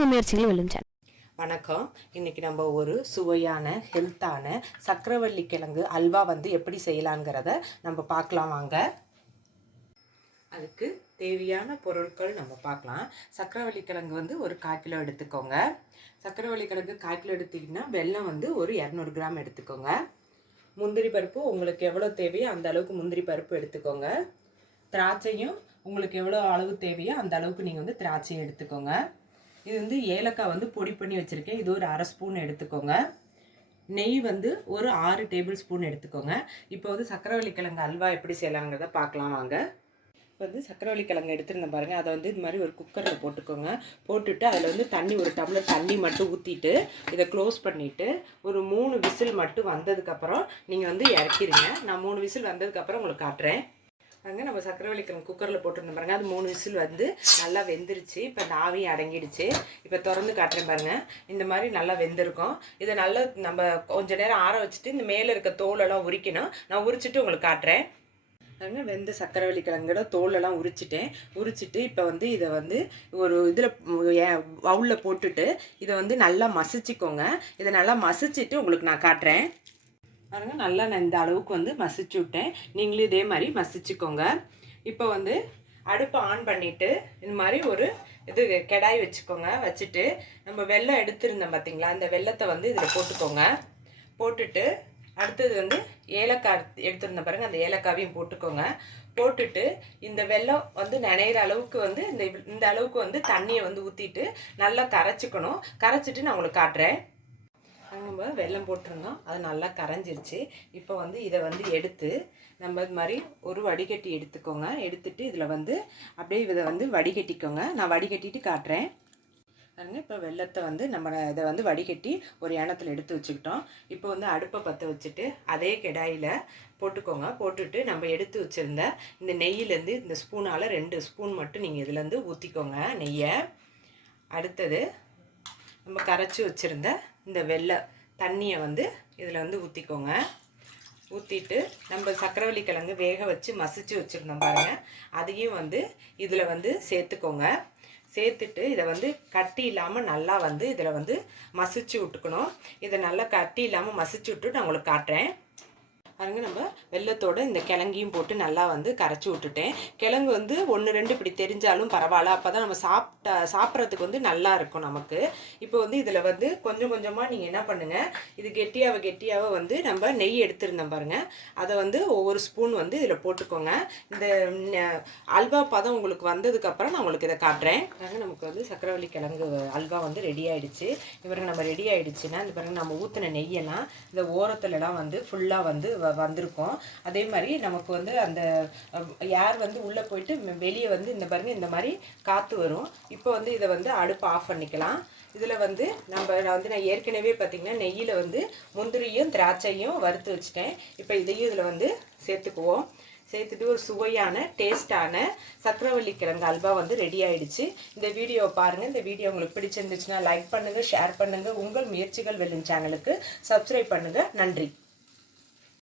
உங்கள் முயற்சிகள் வெல்லும் வணக்கம். இன்னைக்கு நம்ம ஒரு சுவையான ஹெல்த்தான சக்கரவள்ளி கிழங்கு அல்வா வந்து எப்படி செய்யலாங்கிறத நம்ம பார்க்கலாம் வாங்க. அதுக்கு தேவையான பொருட்கள் நம்ம பார்க்கலாம். சக்கரவள்ளி கிழங்கு வந்து ஒரு கால் கிலோ எடுத்துக்கோங்க. சக்கரவள்ளி கிழங்கு கால் கிலோ எடுத்திங்கன்னா வெல்லம் வந்து ஒரு இரநூறு கிராம் எடுத்துக்கோங்க. முந்திரி பருப்பு உங்களுக்கு எவ்வளோ தேவையோ அந்த அளவுக்கு முந்திரி பருப்பு எடுத்துக்கோங்க. திராட்சையும் உங்களுக்கு எவ்வளோ அளவு தேவையோ அந்த அளவுக்கு நீங்கள் வந்து திராட்சையும் எடுத்துக்கோங்க. இது வந்து ஏலக்காய் வந்து பொடி பண்ணி வச்சுருக்கேன். இது ஒரு அரை ஸ்பூன் எடுத்துக்கோங்க. நெய் வந்து ஒரு ஆறு டேபிள் ஸ்பூன் எடுத்துக்கோங்க. இப்போ வந்து சக்கரவள்ளி கிழங்கு அல்வா எப்படி செய்யலாங்கிறத பார்க்கலாம் வாங்க. இப்போ வந்து சக்கரவள்ளி கிழங்கு எடுத்துருந்தேன் பாருங்கள் அதை வந்து இது மாதிரி ஒரு குக்கரில் போட்டுக்கோங்க. போட்டுட்டு அதில் வந்து தண்ணி ஒரு டம்ளர் தண்ணி மட்டும் ஊற்றிட்டு இதை க்ளோஸ் பண்ணிவிட்டு ஒரு மூணு விசில் மட்டும் வந்ததுக்கப்புறம் நீங்கள் வந்து இறக்கிடுங்க நான் மூணு விசில் வந்ததுக்கப்புறம் உங்களுக்கு காட்டுறேன். அங்கே நம்ம சக்கரவள்ளி கிழங்கு குக்கரில் போட்டிருந்தோம் பாருங்க. அது மூணு விசில் வந்து நல்லா வெந்துருச்சு. இப்போ இந்த ஆவியும் அடங்கிடுச்சு. இப்போ திறந்து காட்டுறேன் பாருங்க. இந்த மாதிரி நல்லா வெந்திருக்கும். இதை நல்லா நம்ம கொஞ்ச நேரம் ஆற வச்சுட்டு இந்த மேலே இருக்க தோலெல்லாம் உரிக்கணும். நான் உரிச்சிட்டு உங்களுக்கு காட்டுறேன். பாருங்க வெந்த சக்கரவள்ளி கிழங்கோட தோலெல்லாம் உரிச்சிட்டேன். உரிச்சிட்டு இப்போ வந்து இதை வந்து ஒரு இதில் பவுலில் போட்டுட்டு இதை வந்து நல்லா மசிச்சுக்கோங்க. இதை நல்லா மசிச்சுட்டு உங்களுக்கு நான் காட்டுறேன். பாருங்க நல்லா நான் இந்த அளவுக்கு வந்து மசிச்சு விட்டேன். நீங்களும் இதே மாதிரி மசிச்சுக்கோங்க. இப்போ வந்து அடுப்பை ஆன் பண்ணிவிட்டு இந்த மாதிரி ஒரு இது கெடாய் வச்சுக்கோங்க. வச்சுட்டு நம்ம வெள்ளம் எடுத்திருந்தோம் பார்த்தீங்களா அந்த வெள்ளத்தை வந்து இதில் போட்டுக்கோங்க. போட்டுட்டு அடுத்தது வந்து ஏலக்காய் எடுத்திருந்த பாருங்க அந்த ஏலக்காவையும் போட்டுக்கோங்க. போட்டுட்டு இந்த வெல்லம் வந்து நினைகிற அளவுக்கு வந்து இந்த இந்த அளவுக்கு வந்து தண்ணியை வந்து ஊற்றிட்டு நல்லா கரைச்சிக்கணும். கரைச்சிட்டு நான் உங்களுக்கு காட்டுறேன். நம்ம வெள்ளம் போட்டிருந்தோம். அது நல்லா கரைஞ்சிருச்சு. இப்போ வந்து இதை வந்து எடுத்து நம்ம இது மாதிரி ஒரு வடிகட்டி எடுத்துக்கோங்க. எடுத்துட்டு இதில் வந்து அப்படியே இதை வந்து வடிகட்டிக்கோங்க. நான் வடிகட்டிட்டு காட்டுறேன். பாருங்க இப்போ வெள்ளத்தை வந்து நம்ம இதை வந்து வடிகட்டி ஒரு ஏனத்தில் எடுத்து வச்சுக்கிட்டோம். இப்போ வந்து அடுப்பை பற்ற வச்சுட்டு அதே கெடாயில் போட்டுக்கோங்க. போட்டுட்டு நம்ம எடுத்து வச்சுருந்த இந்த நெய்யிலேருந்து இந்த ஸ்பூனால் ரெண்டு ஸ்பூன் மட்டும் நீங்கள் இதுலேருந்து ஊற்றிக்கோங்க நெய்யை. அடுத்தது நம்ம கரைச்சி வச்சுருந்த இந்த வெள்ளை தண்ணியை வந்து இதில் வந்து ஊற்றிக்கோங்க ஊற்றிட்டு நம்ம சக்கரவள்ளி கிழங்கு வேக வச்சு மசிச்சு வச்சுருந்தோம் பாருங்கள் அதையும் வந்து இதில் வந்து சேர்த்துக்கோங்க. சேர்த்துட்டு இதை வந்து கட்டி இல்லாமல் நல்லா வந்து இதில் வந்து மசிச்சு விட்டுக்கணும். இதை நல்லா கட்டி இல்லாமல் மசிச்சு விட்டு நான் உங்களுக்கு காட்டுறேன். பாருங்க நம்ம வெள்ளத்தோட இந்த கிழங்கையும் போட்டு நல்லா வந்து கரைச்சி விட்டுட்டேன். கிழங்கு வந்து ஒன்று ரெண்டு இப்படி தெரிஞ்சாலும் பரவாயில்ல. அப்போ தான் நம்ம சாப்பிட்ட சாப்பிட்றதுக்கு வந்து நல்லா இருக்கும் நமக்கு. இப்போ வந்து இதில் வந்து கொஞ்சம் கொஞ்சமாக நீங்கள் என்ன பண்ணுங்கள் இது கெட்டியாக கெட்டியாக வந்து நம்ம நெய் எடுத்திருந்தோம் பாருங்கள் அதை வந்து ஒவ்வொரு ஸ்பூன் வந்து இதில் போட்டுக்கோங்க. இந்த அல்வா பதம் உங்களுக்கு வந்ததுக்கப்புறம் நான் உங்களுக்கு இதை காட்டுறேன். பாருங்க நமக்கு வந்து சக்கரவள்ளி கிழங்கு அல்வா வந்து ரெடி ஆகிடுச்சு இவருக்கு நம்ம ரெடி ஆகிடுச்சுன்னா இந்த பாருங்கள் நம்ம ஊற்றின நெய்யெல்லாம் இந்த ஓரத்துலலாம் வந்து ஃபுல்லாக வந்து வ- வந்திருக்கோம். அதே மாதிரி நமக்கு வந்து அந்த ஏர் வந்து உள்ளே போயிட்டு வெளியே வந்து இந்த பாருங்கள் இந்த மாதிரி காற்று வரும். இப்போ வந்து இதை வந்து அடுப்பு ஆஃப் பண்ணிக்கலாம். இதில் வந்து நம்ம நான் வந்து நான் ஏற்கனவே பார்த்தீங்கன்னா நெய்யில் வந்து முந்திரியும் திராட்சையும் வறுத்து வச்சுட்டேன். இப்போ இதையும் இதில் வந்து சேர்த்துக்குவோம். சேர்த்துட்டு ஒரு சுவையான டேஸ்டான சக்கரவள்ளி கிழங்கு அல்வா வந்து ரெடி ஆயிடுச்சு. இந்த வீடியோவை பாருங்கள் இந்த வீடியோ உங்களுக்கு பிடிச்சிருந்துச்சுன்னா லைக் பண்ணுங்கள் ஷேர் பண்ணுங்கள் உங்கள் முயற்சிகள் வெல்லும் சேனலுக்கு சப்ஸ்கிரைப் பண்ணுங்கள் நன்றி.